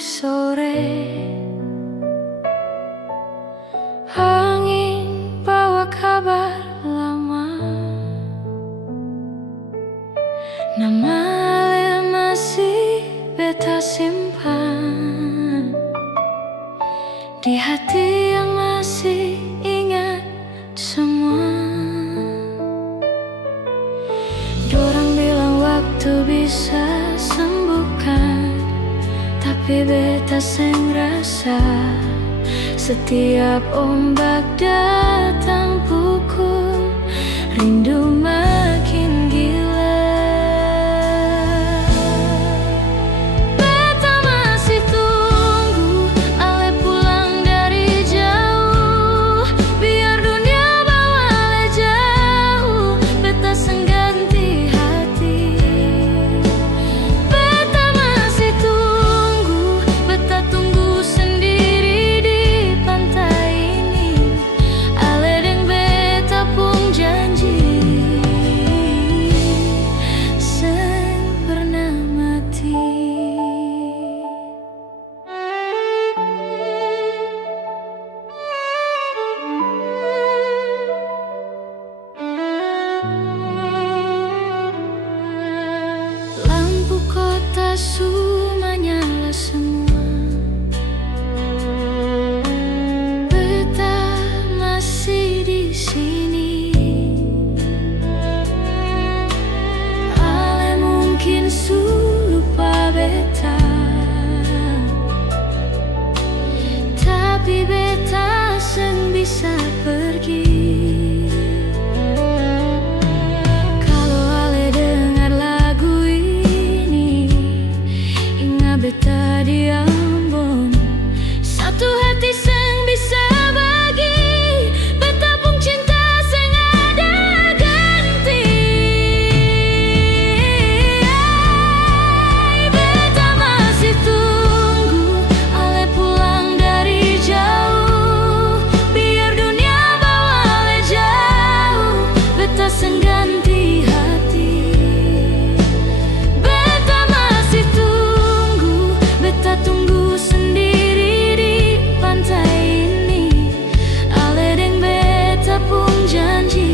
sore, angin bawa kabar lama. Nama Ale masih beta simpan di hati yang masih ingat semua. Dorang bilang waktu bisa sembuhkan, tapi beta seng rasa. Setiap ombak datang pukul, rindu makin gila. Beta masih tunggu Ale pulang dari jauh, biar dunia bawa Ale jauh. Beta seng ganti hati. Beta masih tunggu, beta tunggu sendiri di pantai ini. Ale deng beta pun janji seng pernah mati. Lampu kota semua nyala semua. Beta masih di sini. Ale mungkin su lupa beta, tapi beta seng bisa pergi. Kalau Ale dengar lagu ini, ingat beta di Ambon. Satu hati seng bisa bagi, beta pun cinta seng ada ganti. Beta masih tunggu Ale pulang dari jauh, biar dunia bawa Ale jauh. Beta seng ganti hati. Beta masih tunggu, beta tunggu sendiri di pantai ini. Ale deng beta pun janji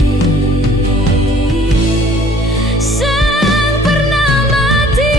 seng pernah mati.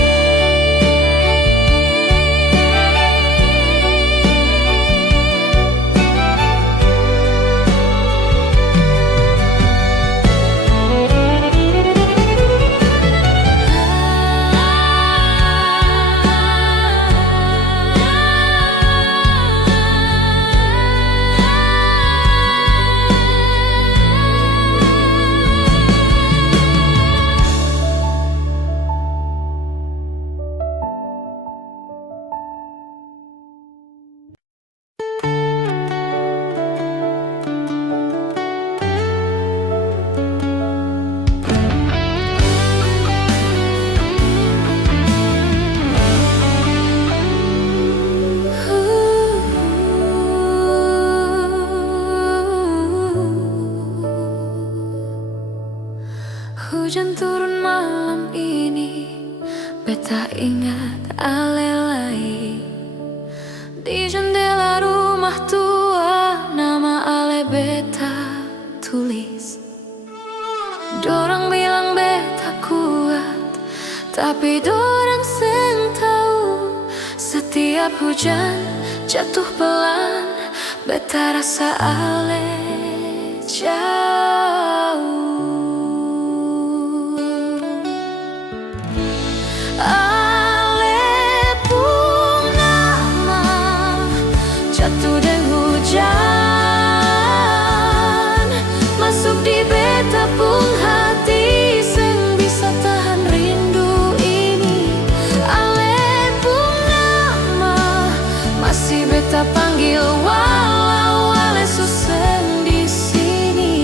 Hujan turun malam ini, beta ingat Ale lagi. Di jendela rumah tua, nama Ale beta tulis. Dorang bilang beta kuat, tapi dorang seng tahu. Setiap hujan jatuh pelan, beta rasa Ale jauh. Ale pun nama jatuh deng hujan, masuk di beta pun hati, seng bisa tahan rindu ini. Ale pun nama masih beta panggil walau Ale susah di sini.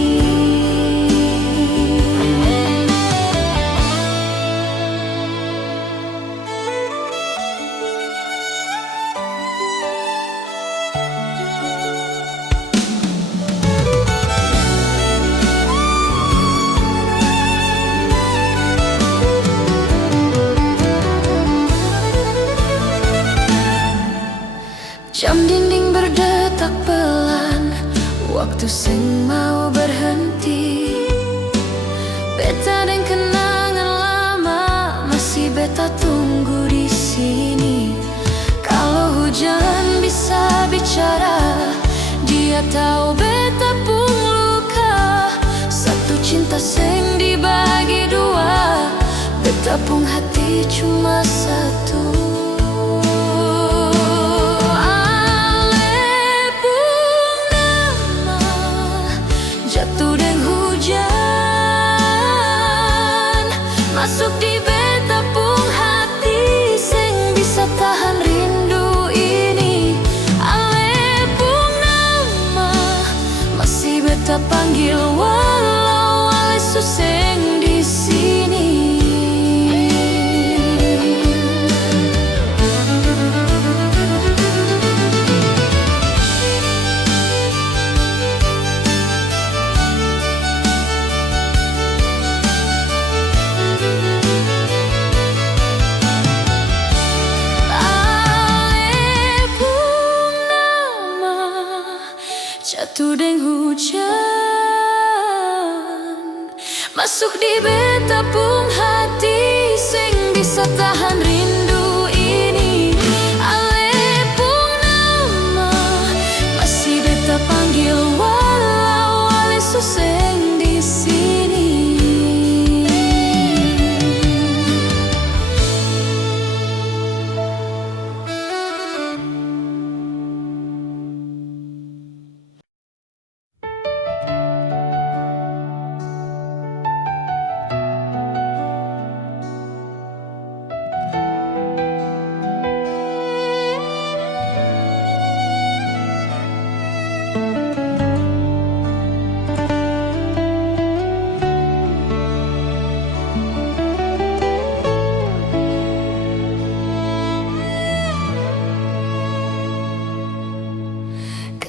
Jam dinding berdetak pelan, waktu sing mau berhenti. Beta dan kenangan lama masih beta tunggu di sini. Kalau hujan bisa bicara, dia tahu beta pun luka. Satu cinta sing dibagi dua, beta pun hati cuma satu. Masuk di beta pun hati sing bisa tahan rindu ini. Ale pun nama masih beta panggil walau ale suseng di sini. Jatuh deng hujan, masuk di beta pun hati sing bisa tahan rindu ini. Ale pun nama masih beta panggil walau ale suseng di sini.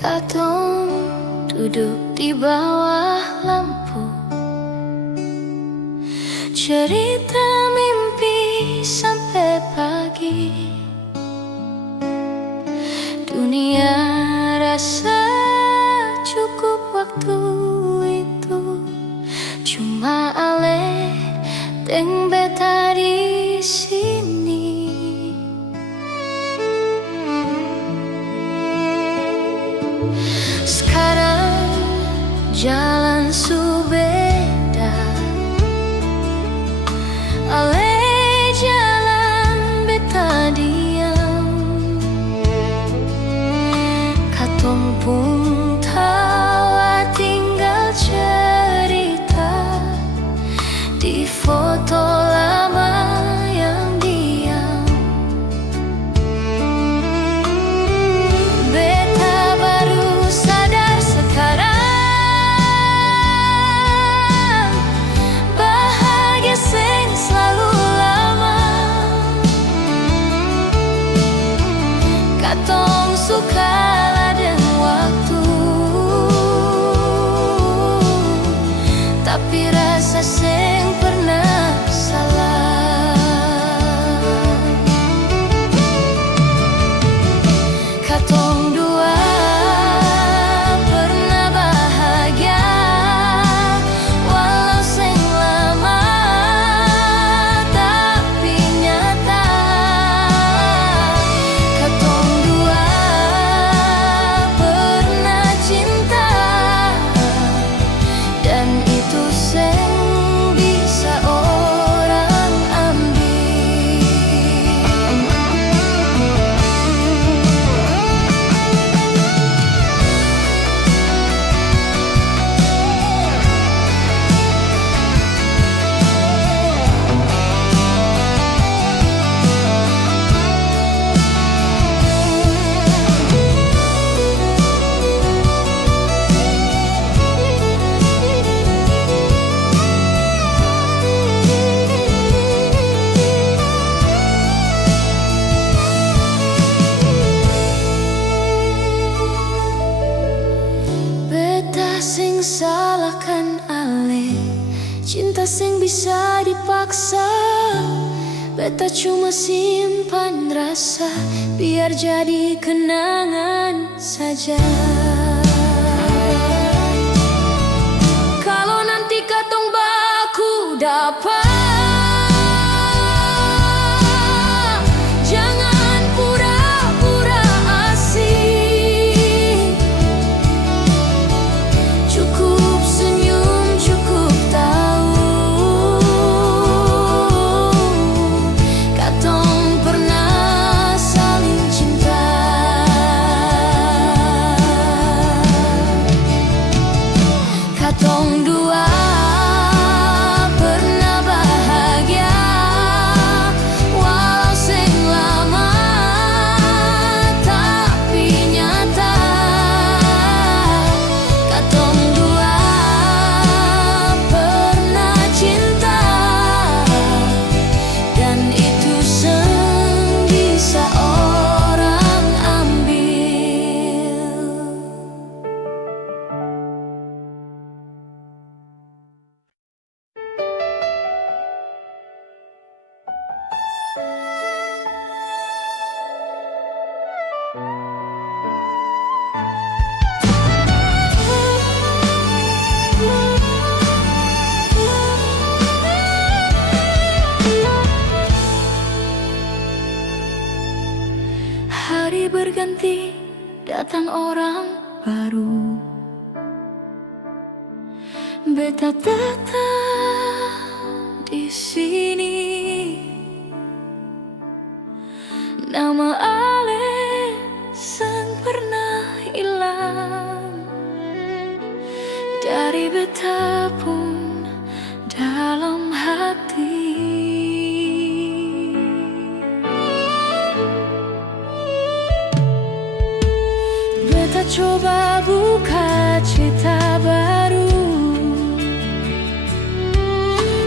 Katong duduk di bawah lampu, cerita mimpi sampai pagi. Dunia rasa cukup waktu itu, cuma ale deng beta di sini. Sekarang jalan su beda, ale jalan beta diam. Katong pun tawa tinggal cerita di foto lama yang diam. Beta baru sadar sekarang, bahagia sing selalu lama. Katong suka ladeng waktu, tapi rasa sing pernah salah. Katong dua pernah bahagia walau sing lama, tapi nyata katong dua pernah cinta, dan itu sing bisa orang ambil. Beta sing salahkan ale, cinta sing bisa dipaksa, Beta cuma simpan rasa biar jadi kenangan saja. Kalau nanti katong baku dapat, jangan pura-pura asing. Cukup senyum, cukup tahu katong pernah saling cinta. Katong dua pernah bahagia, walau sing lama tapi nyata. Katong dua pernah cinta, dan itu seng bisa orang ambil. Hari berganti, datang orang baru. Beta tetap di sini. Nama Ale sang pernah hilang dari beta pun dalam hati. Beta coba buka cerita baru,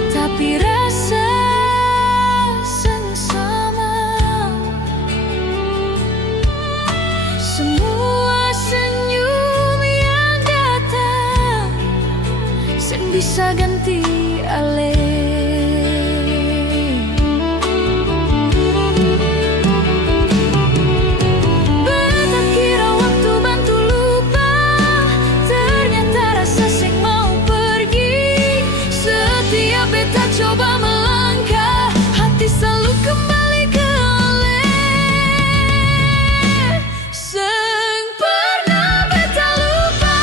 tapi rasa seng sama. Semua senyum yang datang sen bisa ganti Ale. Beta kira waktu bantu lupa, ternyata rasa seng mau pergi. Setiap beta coba melangkah, hati selalu kembali ke Ale. Seng pernah beta lupa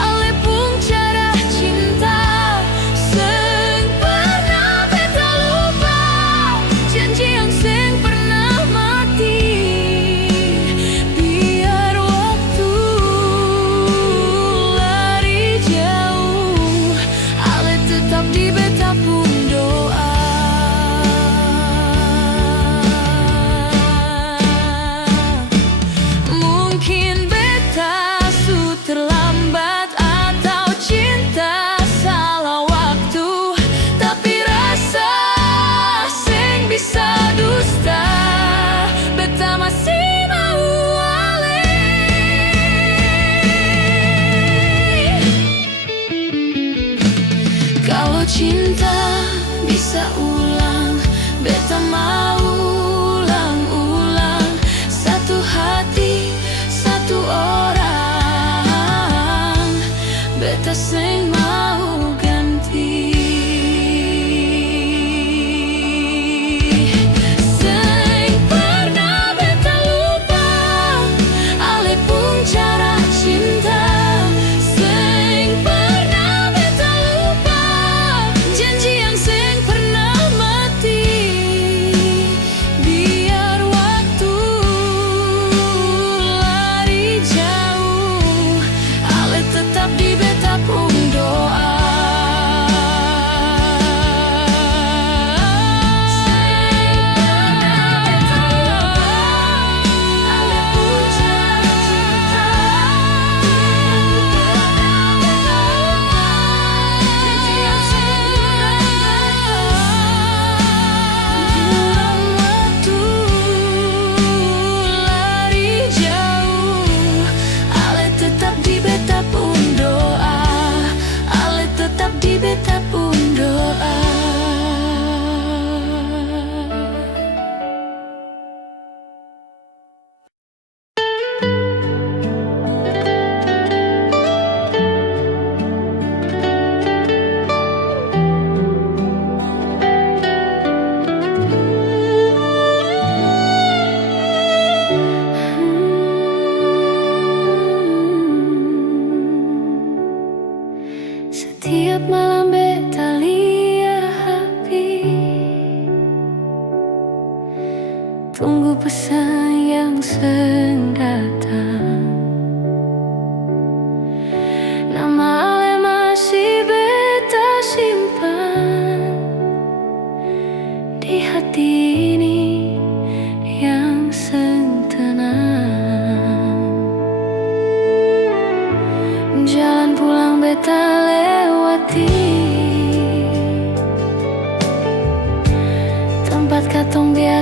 Ale pun cara cinta. Seng pernah beta lupa janji yang seng pernah mati. Biar waktu lari jauh, Ale tetap di beta pun doa. Mungkin beta su terlambat atau cinta salah waktu, tapi rasa seng bisa dusta. Beta masih mau Ale. Kalau cinta bisa ulang, beta mau ulang-ulang. Satu hati, satu orang, beta seng mau ganti. Seng pernah beta lupa Ale pun cara cinta. Seng pernah beta lupa janji yang seng pernah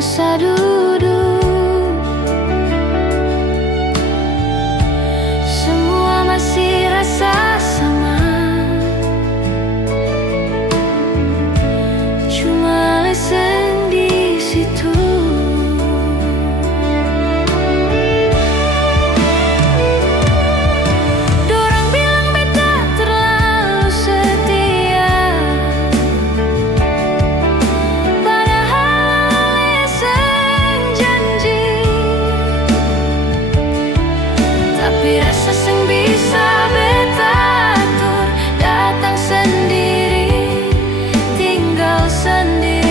rasa duduk, semua masih rasa sama. Cuma lesen di situ. Dorang bilang beta terlalu setia, padahal lesen janji. Tapi rasa sing bisa beta atur, datang sendiri, tinggal sendiri.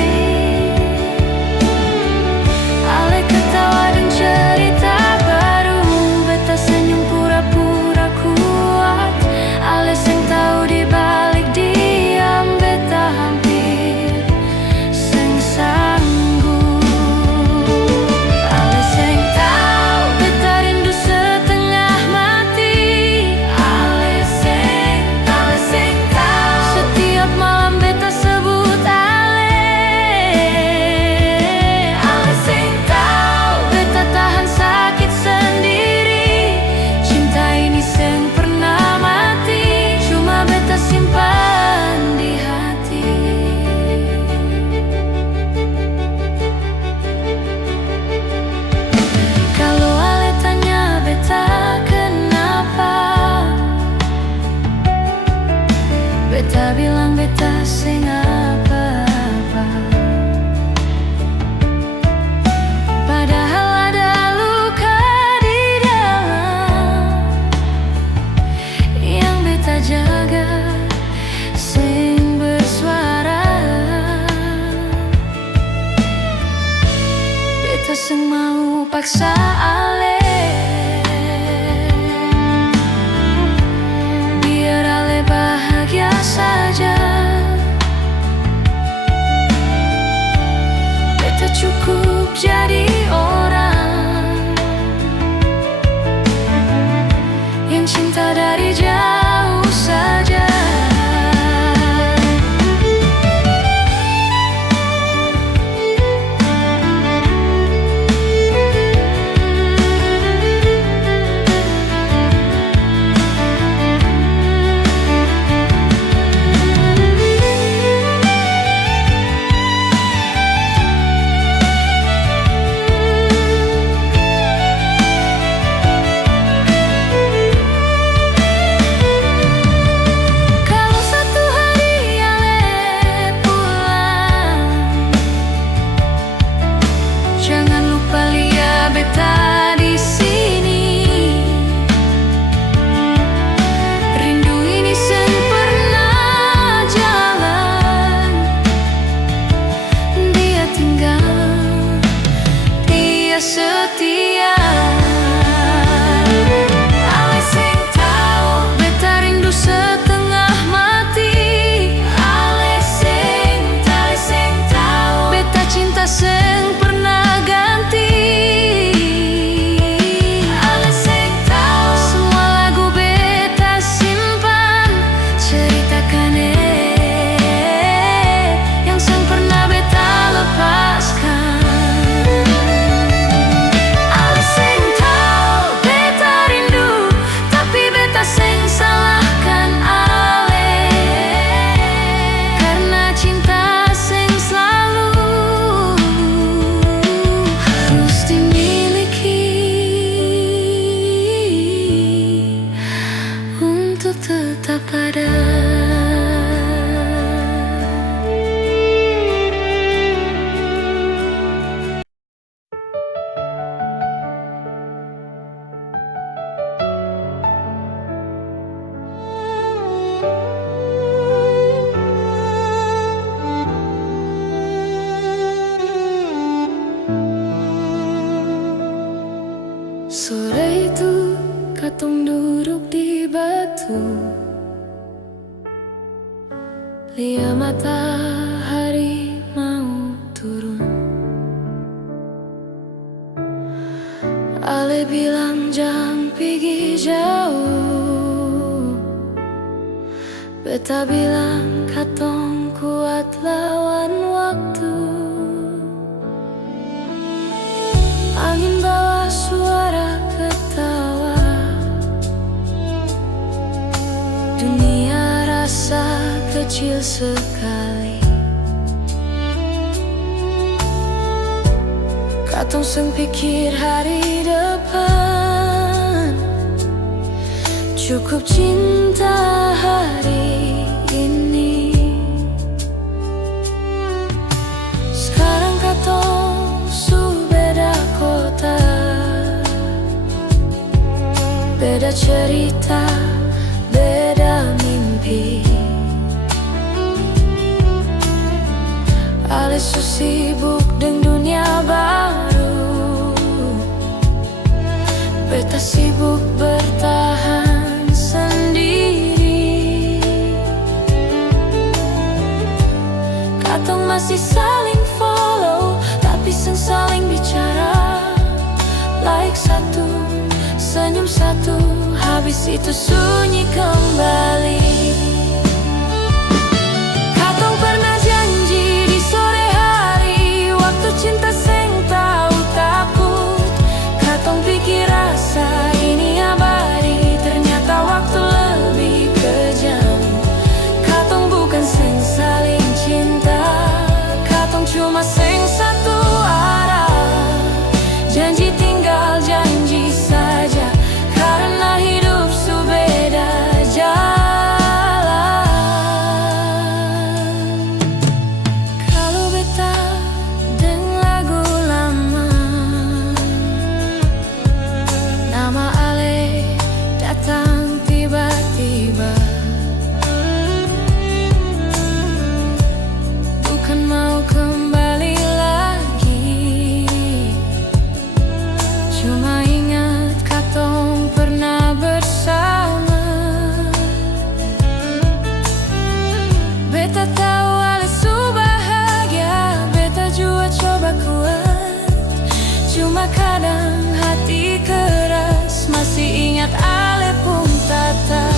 Ale ketawa dan cerita baru, beta senyum pura-pura kuat. Ale sing tahu di balik diam beta hampir sing sanggup. Ale sing tahu beta rindu setengah mati. Ale sing tahu setiap malam beta sebut ale. Ale sing tahu beta tahan sakit sendiri. Cinta ini sing pernah mati, cuma beta simpan di hati. Kalau ale tanya beta kenapa, beta bilang beta sing apa-apa. Padahal ada luka di dalam yang beta jaga, sing bersuara. Beta sing mau paksa ale, biar ale bahagia saja. Beta cukup jadi orang yang cinta dari jauh saja. Kalau satu hari ale pulang, jangan lupa lihat beta di sini. Rindu ini sing pernah jalan, dia tinggal, dia setia. Ale sing tahu beta rindu setengah mati. Ale sing tahu beta cinta sing pernah ganti. Ale sing tahu semua lagu beta simpan, ceritakan yang sing pernah beta lepaskan. Ale sing tahu beta rindu, tapi beta sing salahkan ale, karena cinta sing selalu harus dimiliki untuk tetap ada. Sore itu katong duduk di batu, lihat matahari mau turun. Ale bilang jangan pergi jauh, beta bilang katong kuat lawan waktu. sesekali. Katong seng pikir hari depan, cukup cinta hari ini. Sekarang katong su beda kota, beda cerita, beda mimpi. Ale su sibuk dengan dunia baru, beta sibuk bertahan sendiri. Katong masih saling follow, tapi seng saling bicara. Like satu, senyum satu, habis itu sunyi kembali. Katong pernah janji di sore hari, waktu cinta seng tahu takut. Katong pikir rasa ini abadi, ternyata waktu lebih kejam. Katong bukan seng saling cinta, katong cuma seng satu arah. Janji tinggal janji saja, karena hidup su beda jalan. Kalau beta deng lagu lama, nama ale datang tiba-tiba. Bukan mau kembali lagi, cuma ingat katong pernah bersama. Beta tahu ale su bahagia, beta juga coba kuat, cuma kadang hati keras masih ingat ale pun tatap.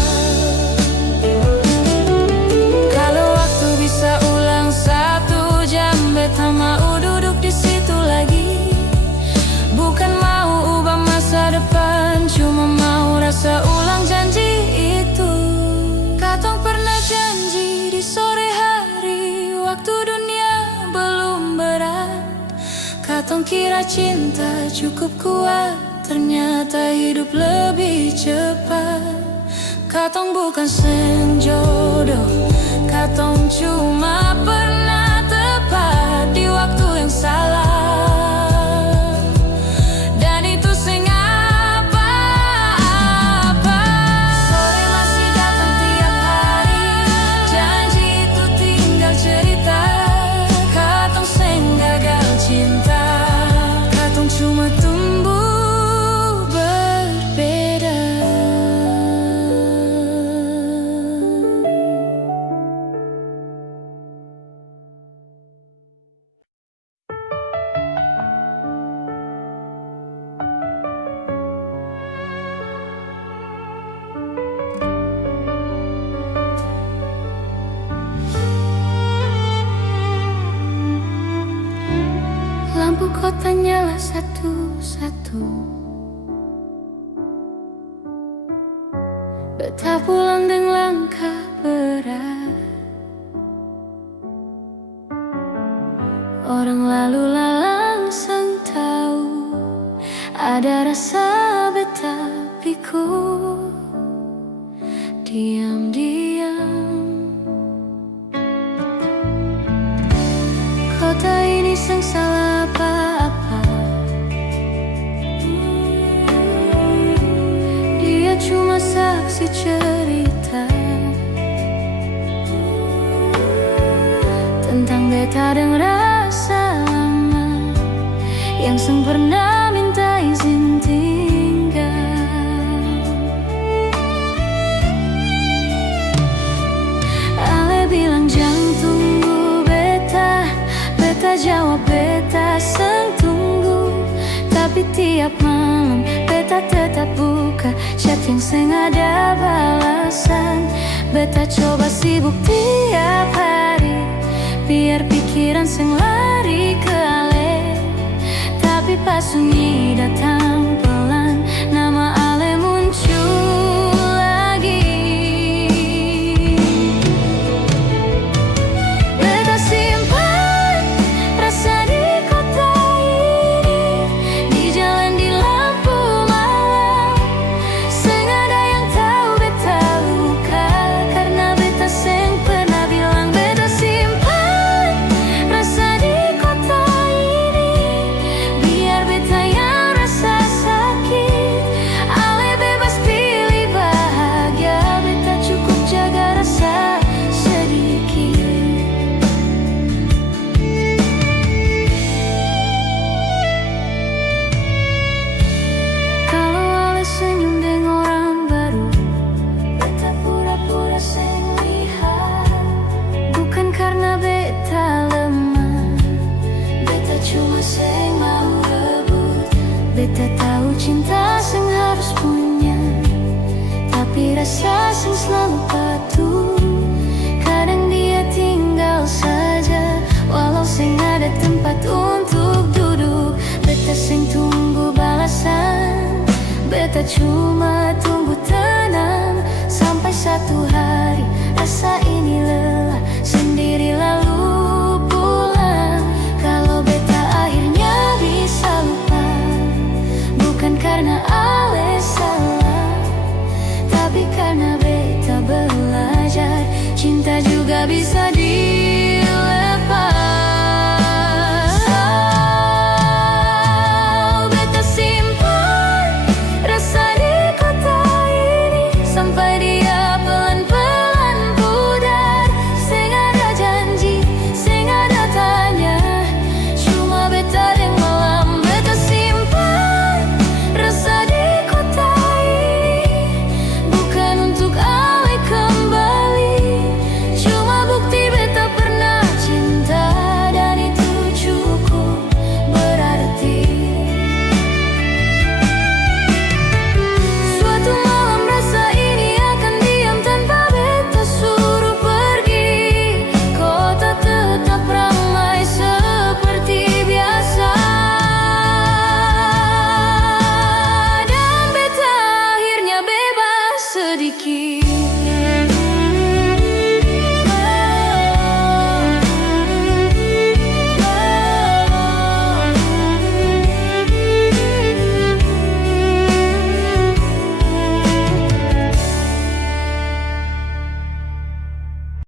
Kalau waktu bisa ulang 1 jam, beta mau duduk di situ lagi. Bukan mau ubah masa depan, cuma mau rasa ulang janji itu. Katong pernah janji di sore hari, waktu dunia belum berat. Katong kira cinta cukup kuat, ternyata hidup lebih cepat. Katong bukan seng jodoh, katong cuma pernah tepat di waktu yang salah. Dan itu seng apa-apa. Sore masih datang tiap hari, janji itu tinggal cerita. Katong seng gagal cinta, katong cuma tumbuh berbeda. Lampu kota nyala satu-satu, beta pulang dengan langkah berat. Orang lalu lalang sang tahu, ada rasa beta pikul diam-diam. Kota ini sang salah apa-apa, dia cuma saksi cerita tentang beta dan rasa lama yang seng pernah minta izin tinggal. Ale bilang jangan tunggu beta, beta jawab beta seng tunggu. Tapi tiap malam beta tetap buka chat yang seng ada balasan. Beta coba sibuk tiap hari, biar pikiran seng lari ke ale. Tapi pas sunyi datang pelan, nama ale muncul lagi. rasa sing selalu patuh. Kadang dia tinggal saja, walau sing ada tempat untuk duduk. Beta sing tunggu balasan, beta cuma